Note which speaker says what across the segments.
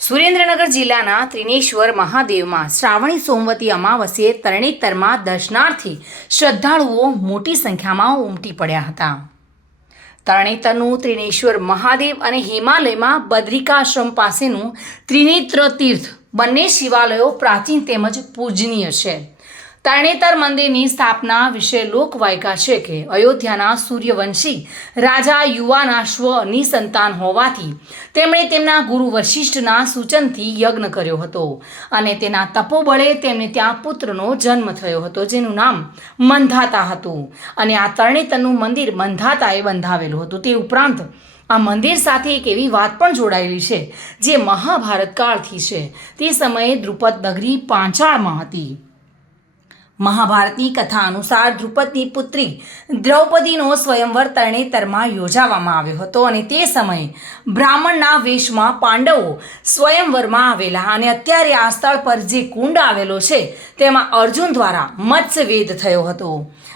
Speaker 1: સુરેન્દ્રનગર જિલ્લાના ત્રિનેશ્વર મહાદેવમાં શ્રાવણી સોમવતી અમાવસ્યે તરણેતરમાં દર્શનાર્થી શ્રદ્ધાળુઓ મોટી સંખ્યામાં ઉમટી પડ્યા હતા. તરણેતરનું ત્રિનેશ્વર મહાદેવ અને હિમાલયમાં બદ્રિકાશ્રમ પાસેનું ત્રિનેત્ર તીર્થ બંને શિવાલયો પ્રાચીન તેમજ પૂજનીય છે. તરણેતર મંદિરની સ્થાપના વિશે લોકવાયકા છે કે અયોધ્યાના સૂર્યવંશી રાજા યુવાનાશ્વ સંતાન હોવાથી તેમણે તેમના ગુરુ વશિષ્ઠના સૂચનથી યજ્ઞ કર્યો હતો અને તેના તપોબળે તેમને ત્યાં પુત્રનો જન્મ થયો હતો, જેનું નામ મંધાતા હતું. અને આ તરણેતરનું મંદિર મંધાતાએ બંધાવેલું હતું. તે ઉપરાંત આ મંદિર સાથે એક એવી વાત પણ જોડાયેલી છે, જે મહાભારત કાળથી છે. તે સમયે દ્રુપદ નગરી પાંચાળમાં હતી. મહાભારતની કથા અનુસાર ધ્રુપદની પુત્રી દ્રૌપદીનો સ્વયંવર તરણેતરમાં યોજાવામાં આવ્યો હતો અને તે સમયે બ્રાહ્મણના વેશમાં પાંડવો સ્વયંવરમાં આવેલા અને અત્યારે આ સ્થળ પર જે કુંડ આવેલો છે, તેમાં અર્જુન દ્વારા મત્સ્યવેદ થયો હતો.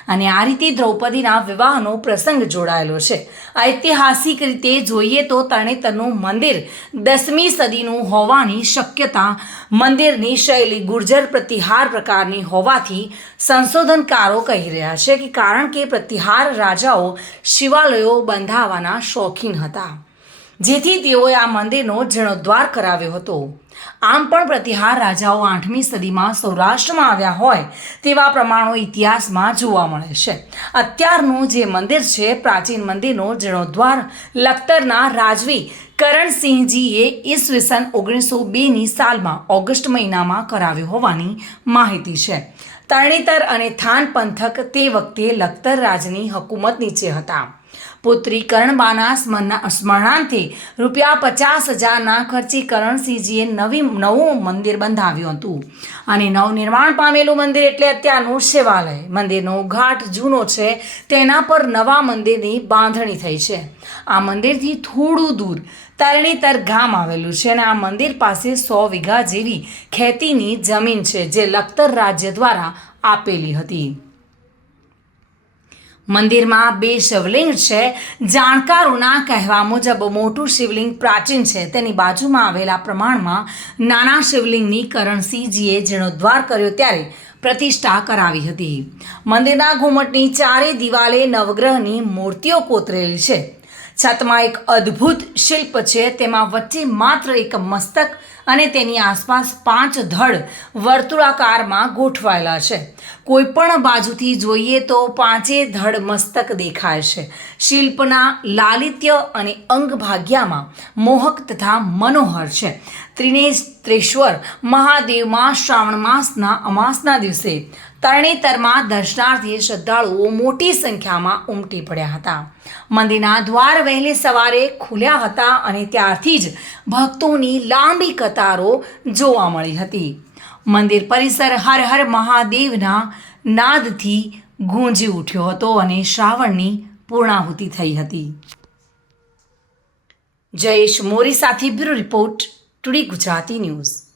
Speaker 1: અને આ રીતે દ્રૌપદીના વિવાહનો પ્રસંગ જોડાયેલો છે. ઐતિહાસિક રીતે જોઈએ તો તરણેતરનું મંદિર દસમી સદીનું હોવાની શક્યતા મંદિરની શૈલી ગુર્જર પ્રતિહાર પ્રકારની હોવાથી સંશોધનકારો કહી રહ્યા છે કે કારણ કે પ્રતિહાર રાજાઓ શિવાલયો બંધાવવાના શોખીન હતા. જેથી તેઓએ આ મંદિરનો જીર્ણોદ્ધાર કરાવ્યો હતો. આમ પણ પ્રતિહાર રાજાઓ આઠમી સદીમાં સૌરાષ્ટ્રમાં આવ્યા હોય તેવા પ્રમાણો ઇતિહાસમાં જોવા મળે છે. અત્યારનું જે મંદિર છે, પ્રાચીન મંદિરનો જીર્ણોદ્વાર લખતરના રાજવી કરણસિંહજીએ ઈસવીસન ઓગણીસો બેની સાલમાં ઓગસ્ટ મહિનામાં કરાવ્યો હોવાની માહિતી છે. તરણેતર અને થાન પંથક તે વખતે લખતર રાજની હકુમત નીચે હતા. પુત્રી કરણબાના સ્મરણાર્થે રૂપિયા પચાસ હજારના ખર્ચે કરણસિંહજીએ નવી નવું મંદિર બંધાવ્યું હતું. અને નવનિર્માણ પામેલું મંદિર એટલે અત્યારનું શિવાલય મંદિરનો ઘાટ જૂનો છે, તેના પર નવા મંદિરની બાંધણી થઈ છે. આ મંદિરથી થોડું દૂર, તરણેતર ગામ આવેલું છે અને આ મંદિર પાસે સો વીઘા જેવી ખેતીની જમીન છે, જે લખતર રાજ્ય દ્વારા આપેલી હતી. મંદિરમાં બે શિવલિંગ છે. જાણકારોના કહેવા મુજબ મોટું શિવલિંગ પ્રાચીન છે. તેની બાજુમાં આવેલા પ્રમાણમાં નાના શિવલિંગની કરણસિંહજીએ જીર્ણોદ્વાર કર્યો ત્યારે પ્રતિષ્ઠા કરાવી હતી. મંદિરના ઘુમટની ચારે દિવાલે નવગ્રહની મૂર્તિઓ કોતરેલી છે. છતમાં એક અદ્ભુત શિલ્પ છે. તેમાં વચ્ચે માત્ર એક મસ્તક અને તેની આસપાસ પાંચ ધડ વર્તુળાકારમાં ગોઠવાયેલા છે. કોઈ પણ બાજુથી જોઈએ તો પાંચે ધડ મસ્તક દેખાય છે. શિલ્પના લાલિત્ય અને અંગભાગ્યામાં મોહક તથા મનોહર છે. ત્રિનેત્રેશ્વર મહાદેવમાં શ્રાવણ માસના અમાસના દિવસે તરણેતરમાં દર્શનાર્થીએ શ્રદ્ધાળુઓ મોટી સંખ્યામાં ઉમટી પડ્યા હતા. મંદિરના દ્વાર વહેલી સવારે ખુલ્યા હતા અને ત્યારથી જ ભક્તોની લાંબી કતારો જોવા મળી હતી. મંદિર પરિસર હર હર મહાદેવના નાદથી ગુંજી ઉઠ્યો હતો અને શ્રાવણની પૂર્ણાહુતિ થઈ હતી. જયેશ મોરી સાથે bureau report today Gujarati news